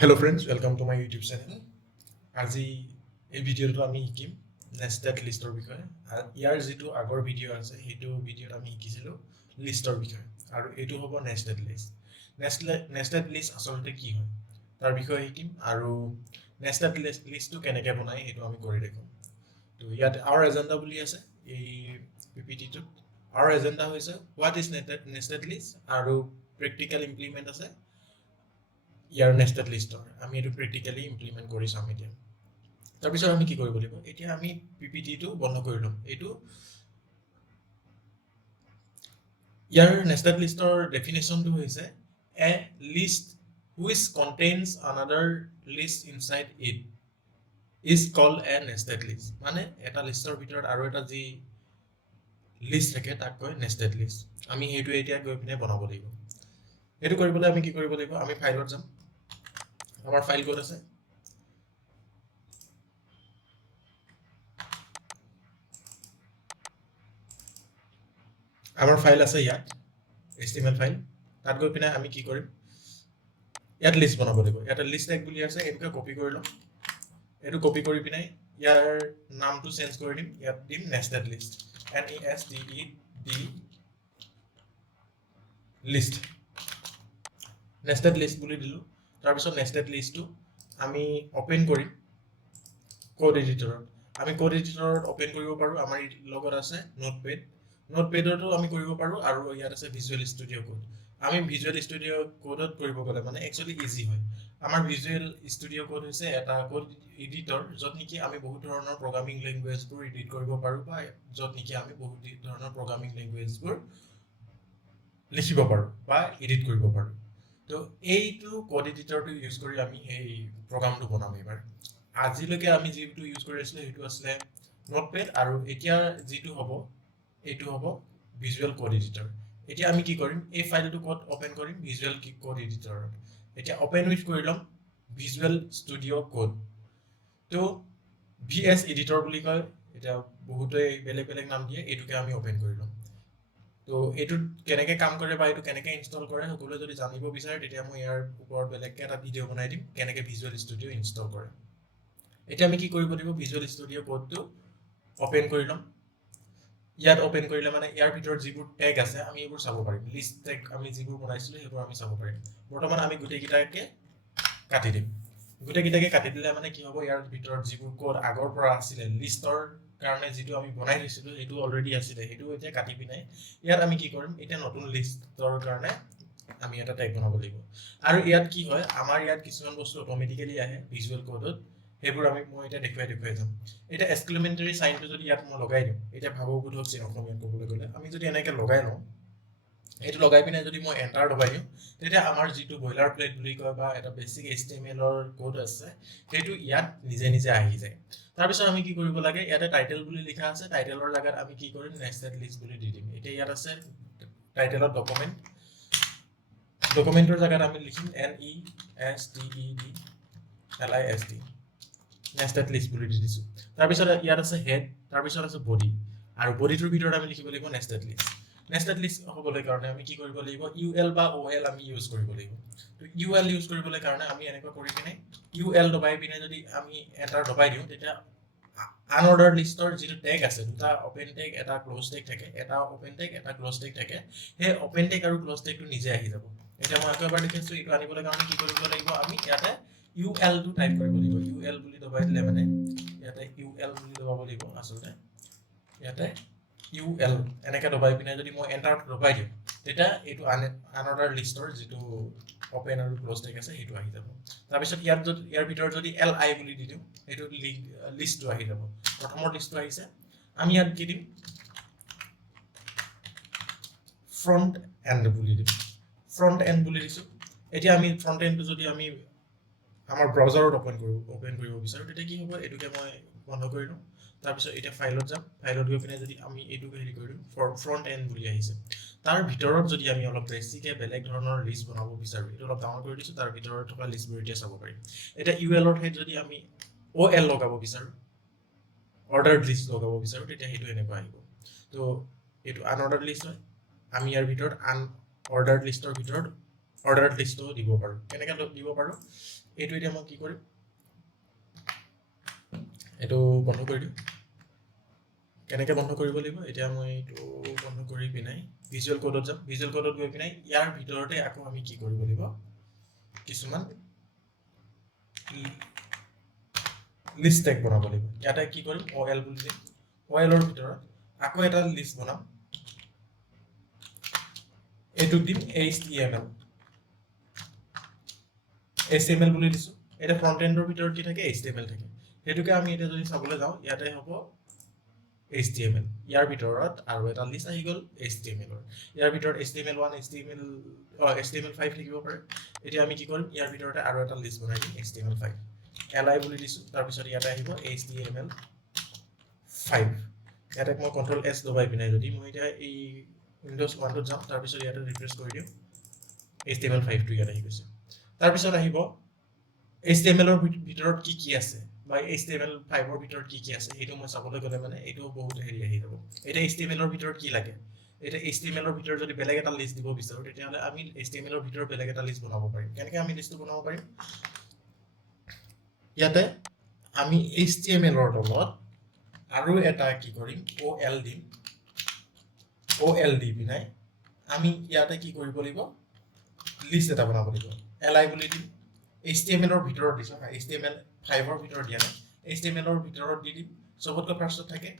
Hello friends, welcome to my YouTube channel. আজি এই ভিডিঅ'টো আমি শিকিম নেষ্টেড লিষ্টৰ বিষয়ে। ইয়াৰ যিটো আগৰ ভিডিঅ' আছে সেইটো ভিডিঅ'ত আমি শিকিছিলোঁ লিষ্টৰ বিষয়ে আৰু এইটো হ'ব নেষ্টেড লিষ্ট। নেষ্টেড লিষ্ট আচলতে কি হয় তাৰ বিষয়ে শিকিম আৰু নেষ্টেড লিষ্টটো কেনেকৈ বনায় সেইটো আমি কৰি দেখুৱাম। তো ইয়াত আৱাৰ এজেণ্ডা বুলি আছে এই PPT-টোত। আৱাৰ এজেণ্ডা হৈছে হোৱাট ইজ নেষ্টেড লিষ্ট আৰু প্ৰেক্টিকেল ইমপ্লিমেণ্ট আছে ইয়াৰ নেষ্টেড লিষ্টৰ। আমি এইটো প্ৰেক্টিকেলি ইমপ্লিমেণ্ট কৰি চাম এতিয়া। তাৰপিছত আমি কি কৰিব লাগিব, এতিয়া আমি PPT-টো বন্ধ কৰি ল'ম। এইটো ইয়াৰ নেষ্টেড লিষ্টৰ ডেফিনেশ্যনটো হৈছে এ list which contains another list inside it is called a nested list। মানে এটা লিষ্টৰ ভিতৰত আৰু এটা যি লিষ্ট থাকে তাক কয় নেষ্টেড লিষ্ট। আমি সেইটো এতিয়া গৈ পিনে বনাব লাগিব। সেইটো কৰিবলৈ আমি কি কৰিব লাগিব, আমি ফাইলত যাম। আমাৰ ফাইল ক'ত আছে, আমাৰ ফাইল আছে ইয়াত HTML ফাইল। তাত গৈ পিনে আমি কি কৰিম, ইয়াত লিষ্ট বনাব লাগিব। ইয়াত লিষ্ট টেগ বুলি আছে, এইটোকে কপি কৰি ল'ম। এইটো কপি কৰি পিনে ইয়াৰ নামটো চেঞ্জ কৰি দিম, ইয়াত দিম nested list, NESTED list, nested list বুলি দিলোঁ। তাৰপিছত নেষ্টেড লিষ্টটো আমি অপেন কৰিম কোড এডিটৰত। আমি কোড এডিটৰত অপেন কৰিব পাৰোঁ। আমাৰ লগত আছে নোটপেডতো আমি কৰিব পাৰোঁ আৰু ইয়াত আছে ভিজুৱেল ষ্টুডিঅ' কোড। আমি ভিজুৱেল ষ্টুডিঅ' কোডত কৰিব গ'লে মানে একচুৱেলি ইজি হয়। আমাৰ ভিজুৱেল ষ্টুডিঅ' কোড হৈছে এটা কোড এডিটৰ য'ত নেকি আমি বহুত ধৰণৰ প্ৰগ্ৰামিং লেংগুৱেজবোৰ এডিট কৰিব পাৰোঁ, বা য'ত নেকি আমি বহুত ধৰণৰ প্ৰগ্ৰামিং লেংগুৱেজবোৰ লিখিব পাৰোঁ বা এডিট কৰিব পাৰোঁ। তো এইটো কোড এডিটৰটো ইউজ কৰি আমি এই প্ৰগ্ৰামটো বনাম এইবাৰ। আজিলৈকে আমি যিটো ইউজ কৰি আছিলোঁ সেইটো আছিলে নোটপেড, আৰু এতিয়া যিটো হ'ব এইটো হ'ব ভিজুৱেল কোড এডিটৰ। এতিয়া আমি কি কৰিম, এই ফাইলটো ক'ত অপেন কৰিম, ভিজুৱেল কোড এডিটৰত। এতিয়া অপেন উইথ কৰি ল'ম ভিজুৱেল ষ্টুডিঅ' কোড। তো VS এডিটৰ বুলি কয়, এতিয়া বহুতে বেলেগ বেলেগ নাম দিয়ে, এইটোকে আমি অপেন কৰি ল'ম। তো এইটোত কেনেকৈ কাম কৰে বা এইটো কেনেকৈ ইনষ্টল কৰে সকলোৱে যদি জানিব বিচাৰে তেতিয়া মই ইয়াৰ ওপৰত বেলেগকৈ এটা ভিডিঅ' বনাই দিম কেনেকৈ ভিজুৱেল ষ্টুডিঅ' ইনষ্টল কৰে। এতিয়া আমি কি কৰিব লাগিব, ভিজুৱেল ষ্টুডিঅ' কোডটো অপেন কৰি ল'ম। ইয়াত অপেন কৰিলে মানে ইয়াৰ ভিতৰত যিবোৰ টেগ আছে আমি এইবোৰ চাব পাৰিম। লিষ্ট টেগ আমি যিবোৰ বনাইছিলোঁ সেইবোৰ আমি চাব পাৰিম। বৰ্তমান আমি গোটেইকেইটাকে কাটি দিম। গোটেইকেইটাকে কাটি দিলে মানে কি হ'ব, ইয়াৰ ভিতৰত যিবোৰ কোড আগৰ পৰা আছিলে লিষ্টৰ কাৰণে যিটো আমি বনাই থৈছিলোঁ সেইটো অলৰেডি আছিলে, সেইটো এতিয়া কাটি পিনে ইয়াত আমি কি কৰিম, এতিয়া নতুন লিষ্টৰ কাৰণে আমি এটা টেগ বনাব লাগিব। আৰু ইয়াত কি হয়, আমাৰ ইয়াত কিছুমান বস্তু অট'মেটিকেলি আহে ভিজুৱেল কোডত, সেইবোৰ মই এতিয়া দেখুৱাই যাম। এতিয়া এক্সক্লেমেণ্টাৰী চাইনটো যদি ইয়াত মই লগাই দিওঁ, এতিয়া ভাৱবোধক চিন অসমীয়াত ক'বলৈ গ'লে আমি যদি এনেকৈ লগাই লওঁ, এইটো লগাই পিনে যদি মই এণ্টাৰ দবাই দিওঁ, তেতিয়া আমাৰ যিটো বইলাৰ প্লেট বুলি কয় বা এটা বেছিক HTML-ৰ কোড আছে সেইটো ইয়াত নিজে নিজে আহি যায়। তাৰপিছত আমি কি কৰিব লাগে, ইয়াতে টাইটেল বুলি লিখা আছে, টাইটেলৰ জেগাত আমি কি কৰিম, নেষ্টেড লিষ্ট বুলি দি দিম। এতিয়া ইয়াত আছে টাইটেলত ডকুমেণ্টৰ জেগাত আমি লিখিম NESTED নেষ্টেড লিষ্ট বুলি দি দিছোঁ। তাৰপিছত ইয়াত আছে হেড, তাৰপিছত আছে বডি, আৰু বডিটোৰ ভিতৰত আমি লিখিব লাগিব নেষ্টেড লিষ্ট। নেষ্টেড লিষ্ট হ'বলৈ কাৰণে আমি কি কৰিব লাগিব, UL বা OL আমি ইউজ কৰিব লাগিব। তো UL ইউজ কৰিবলৈ কাৰণে আমি এনেকুৱা কৰি পিনে UL দবাই পিনে যদি আমি এণ্টাৰ দবাই দিওঁ, তেতিয়া আনঅৰ্ডাৰ লিষ্টৰ যিটো টেগ আছে, দুটা অপেন টেগ এটা ক্ল'জ টেগ থাকে, এটা অপেন টেগ এটা ক্ল'জ টেগ থাকে, সেই অপেন টেগ আৰু ক্ল'জ টেগটো নিজে আহি যাব। এতিয়া মই আকৌ এবাৰ দেখিছোঁ, এইটো আনিবলৈ কাৰণে কি কৰিব লাগিব, আমি ইয়াতে UL টো টাইপ কৰিব লাগিব। UL বুলি দবাই দিলে মানে ইয়াতে UL বুলি দবাব লাগিব। আচলতে ইয়াতে UL এনেকৈ দবাই পিনে যদি মই এণ্টাৰত দবাই দিওঁ, তেতিয়া এইটো আনঅৰ্ডাৰ লিষ্টৰ যিটো অপেন আৰু ক্ল'জ টেগ আছে সেইটো আহি যাব। তাৰপিছত ইয়াৰ ভিতৰত যদি LI বুলি দি দিওঁ, সেইটো লিষ্টটো আহি যাব। প্ৰথমৰ লিষ্টটো আহিছে, আমি ইয়াত কি দিম, ফ্ৰণ্ট এণ্ড বুলি দিম। ফ্ৰণ্ট এণ্ড বুলি দিছোঁ। এতিয়া আমি ফ্ৰণ্ট এণ্ডটো যদি আমি আমাৰ ব্ৰাউজাৰত অপেন কৰিব বিচাৰোঁ, তেতিয়া কি হ'ব, এইটোকে মই বন্ধ কৰি দিওঁ। তাৰপিছত এতিয়া ফাইলত যাম, ফাইলত গৈ পিনে যদি আমি এইটোকে হেৰি কৰি দিওঁ, ফ্ৰণ্ট এণ্ড বুলি আহিছে। তাৰ ভিতৰত যদি আমি অলপ বেছিকৈ বেলেগ ধৰণৰ লিষ্ট বনাব বিচাৰোঁ, এইটো অলপ ডাঙৰ কৰি দিছোঁ, তাৰ ভিতৰত থকা লিষ্টবোৰ এতিয়া চাব পাৰিম। এতিয়া UL-ৰ ঠাইত যদি আমি OL লগাব বিচাৰোঁ, অৰ্ডাৰ্ড লিষ্ট লগাব বিচাৰোঁ, তেতিয়া সেইটো এনেকুৱা আহিব। তো এইটো আনঅৰ্ডাৰ্ড লিষ্ট হয়। আমি ইয়াৰ ভিতৰত আনঅৰ্ডাৰ্ড লিষ্টৰ ভিতৰত অৰ্ডাৰ লিষ্টটো দিব পাৰোঁ কেনেকৈ দিব পাৰোঁ এইটো এতিয়া মই কি কৰিম এইটো বন্ধ কৰি দিওঁ কেনেকৈ বন্ধ কৰিব লাগিব এতিয়া মই এইটো বন্ধ কৰি পিনাই ভিজুৱেল কোডত যাম ভিজুৱেল কোডত গৈ পিনাই ইয়াৰ ভিতৰতে আকৌ আমি কি কৰিব লাগিব কিছুমান লিষ্ট টেগ বনাব লাগিব ইয়াতে কি কৰিম OL বুলি দিম OLৰ ভিতৰত আকৌ এটা লিষ্ট বনাম এইটো দিম HTML বুলি দিছোঁ এটা ফ্ৰণ্ট এণ্ডৰ ভিতৰত কি থাকে HTML থাকে সেইটোকে আমি এতিয়া যদি চাবলৈ যাওঁ ইয়াতে হ'ব HTML ইয়াৰ ভিতৰত আৰু এটা লিষ্ট আহি গ'ল HTMLৰ ইয়াৰ ভিতৰত HTML1 HTML5 থাকিব পাৰে এতিয়া আমি কি কৰিম ইয়াৰ ভিতৰতে আৰু এটা লিষ্ট বনাই দিম HTML5 li বুলি দিছোঁ তাৰপিছত ইয়াতে আহিব HTML5 ইয়াতে মই কন্ট্ৰল S দবাই পিনাই যদি মই এতিয়া এই উইণ্ডোজ 1ত যাওঁ তাৰপিছত ইয়াতে ৰিফ্ৰেছ কৰি দিওঁ HTML5টো ইয়াত আহি গৈছে তাৰপিছত আহিব HTMLৰ ভিতৰত কি আছে বা HTML5ৰ ভিতৰত কি আছে সেইটো মই চাবলৈ গ'লে মানে এইটো বহুত হেৰি আহি যাব এটা HTMLৰ ভিতৰত কি লাগে এটা HTMLৰ ভিতৰত যদি বেলেগ এটা লিষ্ট দিব বিচাৰো তেতিয়াহ'লে আমি HTMLৰ ভিতৰত বেলেগ এটা লিষ্ট বনাব পাৰিম কেনেকৈ আমি লিষ্টটো বনাব পাৰিম ইয়াতে আমি HTMLৰ তলত আৰু এটা কি কৰিম OL দিম OL দি পিনাই আমি ইয়াতে কি কৰিব লাগিব লিষ্ট এটা বনাব লাগিব li বুলি দিম HTMLৰ ভিতৰত দিছোঁ HTML5ৰ ভিতৰত দিয়া নাই HTMLৰ ভিতৰত দি দিম চবতকৈ ফাৰ্ষ্টত থাকে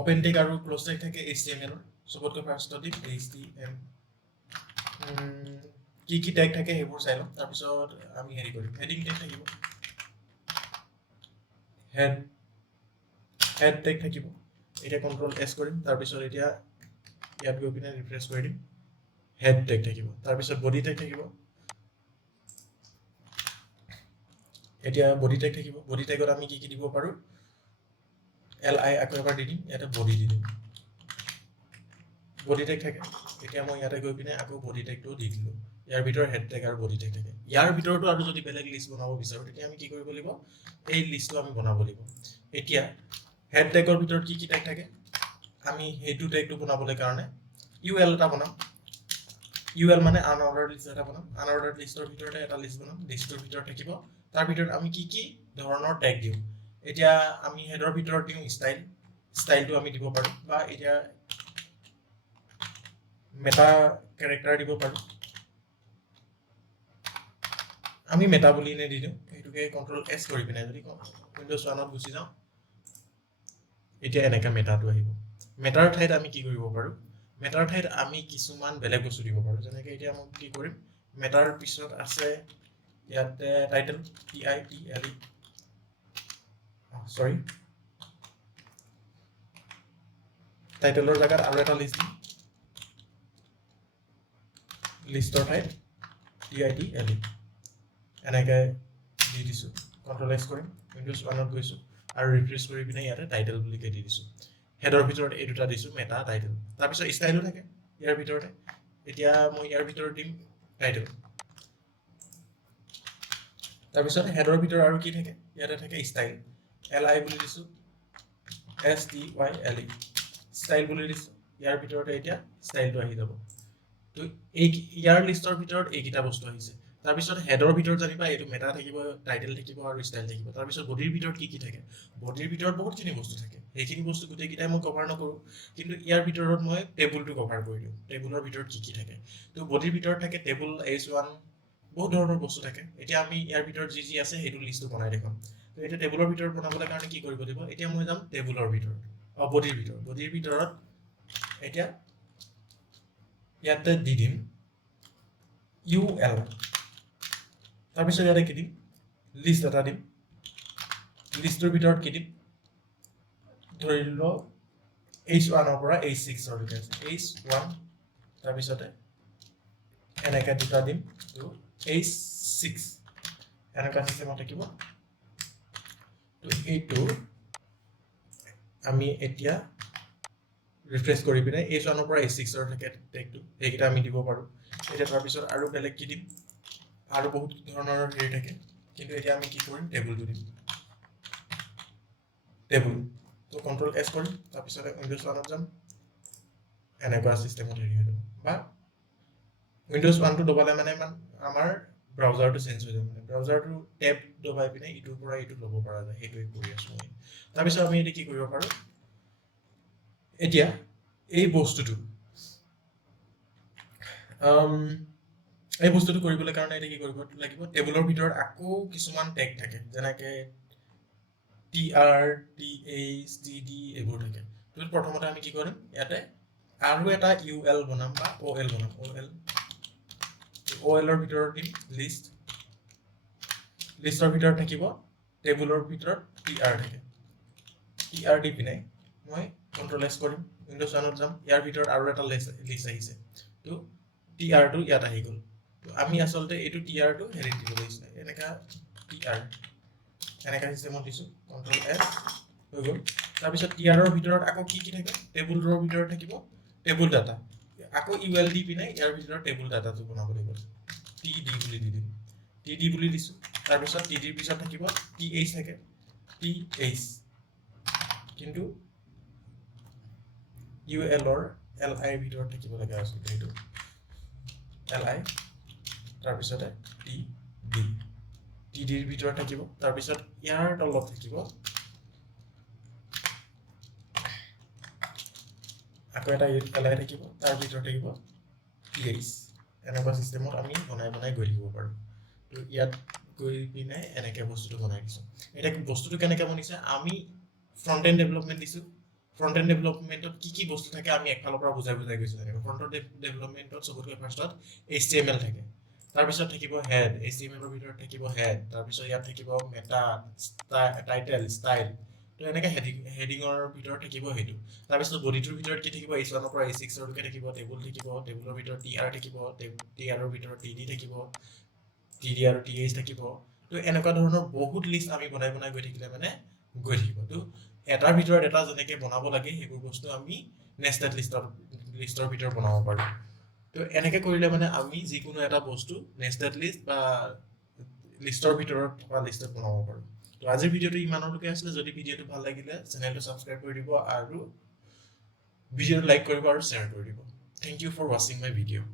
ওপেন টেগ আৰু ক্লোজ টেগ থাকে HTMLৰ চবতকৈ ফাৰ্ষ্টত দিম HTML কি টেগ থাকে সেইবোৰ চাই লম তাৰপিছত আমি হেৰি কৰিম হেডিং টেগ থাকিব হেড টেগ থাকিব এতিয়া কন্ট্ৰল S কৰিম তাৰপিছত এতিয়া ইয়াত গৈ পিনে ৰিফ্ৰেছ কৰি দিম হেড টেগ থাকিব তাৰপিছত বডি টেগ থাকিব এতিয়া বডি টেগ থাকিব বডি টেগত আমি কি দিব পাৰোঁ li আকৌ এবাৰ দি দিম ইয়াতে বডি দি দিম বডি টেগ থাকে এতিয়া মই ইয়াতে গৈ পিনে আকৌ বডি টেগটো দি দিলোঁ ইয়াৰ ভিতৰত হেড টেগ আৰু বডি টেগ থাকে ইয়াৰ ভিতৰতো আৰু যদি বেলেগ লিষ্ট বনাব বিচাৰোঁ তেতিয়া আমি কি কৰিব লাগিব এই লিষ্টটো আমি বনাব লাগিব এতিয়া হেড টেগৰ ভিতৰত কি টেগ থাকে আমি সেইটো টেগটো বনাবলৈ কাৰণে UL এটা বনাম UL মানে আনঅৰ্ডাৰ্ড লিষ্ট এটা বনাম আনঅৰ্ডাৰ্ড লিষ্টৰ ভিতৰতে এটা লিষ্ট বনাম লিষ্টৰ ভিতৰত থাকিব তাৰ ভিতৰত আমি কি ধৰণৰ টেগ দিওঁ এতিয়া আমি হেডৰ ভিতৰত দিওঁ ষ্টাইলটো আমি দিব পাৰোঁ বা এতিয়া মেটা কেৰেক্টাৰ দিব পাৰোঁ আমি মেটা বুলি নে দি দিওঁ এইটোকে কন্ট্ৰল S কৰি পিনে যদি উইণ্ডোজ 1ত গুচি যাওঁ এতিয়া এনেকৈ মেটাটো আহিব মেটাৰ ঠাইত আমি কি কৰিব পাৰোঁ মেটাৰ ঠাইত আমি কিছুমান বেলেগ বস্তু দিব পাৰোঁ যেনেকৈ এতিয়া মই কি কৰিম মেটাৰ পিছত আছে ইয়াতে টাইটেল TITLE সৰি টাইটেলৰ জেগাত আৰু এটা লিষ্ট দিম লিষ্টৰ ঠাইত TITLE এনেকৈ দি দিছোঁ কন্ট্ৰল S কৰিম উইণ্ডোজ 1ত গৈছোঁ আৰু ৰিফ্ৰেছ কৰি পিনে ইয়াতে টাইটেল বুলি দি দিছোঁ হেডৰ ভিতৰত এই দুটা দিছোঁ মেটা টাইটেল তাৰপিছত ষ্টাইলো থাকে ইয়াৰ ভিতৰতে এতিয়া মই ইয়াৰ ভিতৰত দিম টাইটেল তাৰপিছত হেডৰ ভিতৰত আৰু কি থাকে ইয়াতে থাকে ষ্টাইল li বুলি দিছোঁ STYLE ষ্টাইল বুলি দিছোঁ ইয়াৰ ভিতৰতে এতিয়া ষ্টাইলটো আহি যাব তো ইয়াৰ লিষ্টৰ ভিতৰত এইকেইটা বস্তু আহিছে তাৰপিছত হেডৰ ভিতৰত জানিবা এইটো মেটা থাকিব টাইটেল থাকিব আৰু ষ্টাইল থাকিব তাৰপিছত বডিৰ ভিতৰত কি থাকে বডিৰ ভিতৰত বহুতখিনি বস্তু থাকে সেইখিনি বস্তু গোটেইকেইটাই মই কভাৰ নকৰোঁ কিন্তু ইয়াৰ ভিতৰত মই টেবুলটো কভাৰ কৰি দিওঁ টেবুলৰ ভিতৰত কি থাকে তো বডিৰ ভিতৰত থাকে টেবুল H1 বহুত ধৰণৰ বস্তু থাকে এতিয়া আমি ইয়াৰ ভিতৰত যি আছে সেইটো লিষ্টটো বনাই দেখুৱাম তো এতিয়া টেবুলৰ ভিতৰত বনাবলৈ কাৰণে কি কৰিব লাগিব এতিয়া মই যাম টেবুলৰ ভিতৰত বডিৰ ভিতৰত এতিয়া ইয়াতে দি দিম UL তাৰপিছত ইয়াতে কি দিম লিষ্ট এটা দিম লিষ্টৰ ভিতৰত কি দিম ধৰি লওক H1ৰ পৰা H6ৰ ভিতৰত H1 তাৰপিছতে এনেকৈ দুটা দিম তো H6 এনেকুৱা চিষ্টেমত থাকিব তো এইটো আমি এতিয়া ৰিফ্ৰেছ কৰি পিনে H1ৰ পৰা H6ৰ থাকে টেগটো সেইকেইটা আমি দিব পাৰোঁ এতিয়া তাৰপিছত আৰু বেলেগ কি দিম আৰু বহুত ধৰণৰ হেৰি থাকে কিন্তু এতিয়া আমি কি কৰিম টেবুলটো দিম টেবুল তো কন্ট্ৰল S কৰিম তাৰপিছত উইণ্ডোজ 1ত যাম এনেকুৱা চিষ্টেমত হেৰি হৈ যাব বা উইন্ডোজ 1 টো দবালে মানে আমাৰ ব্ৰাউজাৰটো চেঞ্জ হৈ যায়, মানে ব্ৰাউজাৰটো টেব দবাই পিনে ইটোৰ পৰা ইটো ল'ব পৰা যায়, সেইটোৱে কৰি আছো মই। তাৰপিছত আমি এতিয়া কি কৰিব পাৰোঁ, এতিয়া এই বস্তুটো এই বস্তুটো কৰিবলৈ কাৰণে এতিয়া কি কৰিব লাগিব, টেবুলৰ ভিতৰত আকৌ কিছুমান টেগ থাকে, যেনেকে TR, TH, TD এইবোৰ থাকে। তো প্ৰথমতে আমি কি কৰিম, ইয়াতে আৰু এটা UL বনাম বা OL বনাম, OL ৰ ভিতৰত দিম লিষ্ট, লিষ্টৰ ভিতৰত থাকিব টেবুলৰ ভিতৰত TR থাকে, TR দি পিনে মই কন্ট্ৰল S কৰিম, উইন্ডোজ 1ত যাম, ইয়াৰ ভিতৰত আৰু এটা লিষ্ট আহিছে, তো TR টো ইয়াত আহি গ'ল। তো আমি আচলতে এইটো TR টো হেৰিত দিব লাগিছিলে, এনেকা TR এনেকা চিষ্টেমত দিছোঁ, কন্ট্ৰল S হৈ গ'ল। তাৰপিছত TR ৰ ভিতৰত আকৌ কি কি থাকে, টেবুলৰ ভিতৰত থাকিব টেবুল ডাটা, আকৌ UL দি পিনে ইয়াৰ ভিতৰত টেবুল ডাটাটো বনাব লাগিব, TD বুলি দি দিম, TD বুলি দিছোঁ। তাৰপিছত TD ৰ পিছত থাকিব TH থাকে, TH, কিন্তু UL ৰ LI ৰ ভিতৰত থাকিব লাগে আচলতে এইটো LI, তাৰপিছতে TD, TD ৰ ভিতৰত থাকিব, তাৰপিছত ইয়াৰ তলত থাকিব আকৌ এটা LI থাকিব, তাৰ ভিতৰত থাকিব TH, এনেকুৱা চিষ্টেমত আমি বনাই বনাই গৈ থাকিব পাৰোঁ। তো ইয়াত গৈ পিনে এনেকৈ বস্তুটো বনাই দিছোঁ। এতিয়া বস্তুটো কেনেকৈ বনিছে, আমি ফ্ৰণ্ট এণ্ড ডেভেলপমেণ্ট দিছোঁ, ফ্ৰণ্ট এণ্ড ডেভেলপমেণ্টত কি কি বস্তু থাকে আমি একফালৰ পৰা বুজাই বুজাই গৈছোঁ। এনেকৈ ফ্ৰণ্ট এণ্ড ডেভেলপমেণ্টত চবতকৈ ফাৰ্ষ্টত HTML থাকে, তাৰপিছত থাকিব হেড, HTML ৰ ভিতৰত থাকিব হেড, তাৰপিছত ইয়াত থাকিব মেটা, টাইটেল, ষ্টাইল, তো এনেকৈ হেডিঙৰ ভিতৰত থাকিব সেইটো। তাৰপিছত বডিটোৰ ভিতৰত কি থাকিব, H1 ৰ পৰা H6 লৈকে থাকিব, টেবুল থাকিব, টেবুলৰ ভিতৰত TR থাকিব, TR ৰ ভিতৰত TD থাকিব, TD আৰু TH থাকিব। তো এনেকুৱা ধৰণৰ বহুত লিষ্ট আমি বনাই বনাই গৈ থাকিলে মানে গৈ থাকিব। তো এটাৰ ভিতৰত এটা যেনেকৈ বনাব লাগে সেইবোৰ বস্তু আমি নেষ্টেড লিষ্টৰ ভিতৰত বনাব পাৰোঁ। তো এনেকৈ কৰিলে মানে আমি যিকোনো এটা বস্তু নেষ্টেড লিষ্ট বা লিষ্টৰ ভিতৰত থকা লিষ্টত বনাব পাৰোঁ। তো আজিৰ ভিডিঅ'টো ইমানলৈকে আছিলে। যদি ভিডিঅ'টো ভাল লাগিলে চেনেলটো ছাবস্ক্ৰাইব কৰি দিব আৰু ভিডিঅ'টো লাইক কৰিব আৰু শ্বেয়াৰ কৰি দিব। থেংক ইউ ফৰ ৱাচিং মাই ভিডিঅ'।